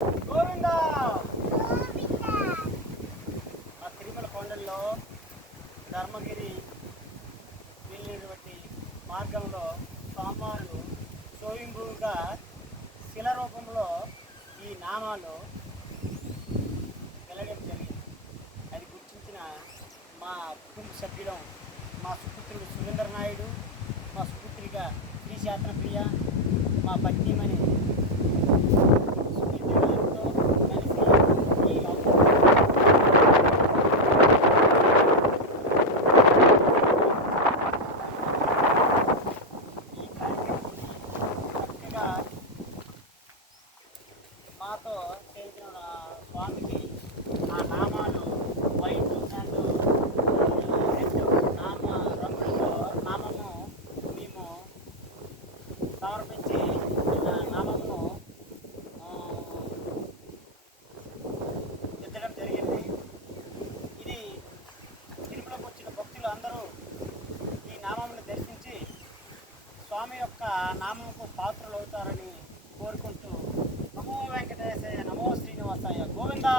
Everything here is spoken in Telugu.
గోవిందా. ఆ తిరుమల కొండల్లో ధర్మగిరి వెళ్ళేటువంటి మార్గంలో స్వామివారు స్వయంభూగా శిల రూపంలో ఈ నామాలు వెలగడం జరిగింది. అది గుర్తించిన మా కుటుంబ సభ్యులు, మా సుపుత్రుడు సురేంద్ర నాయుడు, మా సుపుత్రిక శ్రీశాస్త్ర ప్రియ, మా పత్నిమణి సునీత గారితో కలిసి ఈ కార్యక్రమాన్ని చక్కగా మాతో చేసిన స్వామికి ఆ నామాలు వైట్ అండ్ రెడ్ నామ రంగులతో నామము మేము సమర్పించి నామమును ఎత్తడం జరిగింది. ఇది తిరుమలకు వచ్చిన భక్తులు అందరూ ఈ నామమును దర్శించి స్వామి యొక్క నామముకు పాత్రలు అవుతారని కోరుకుంటూ నమో వెంకటేశాయ, నమో శ్రీనివాసాయ, గోవిందా.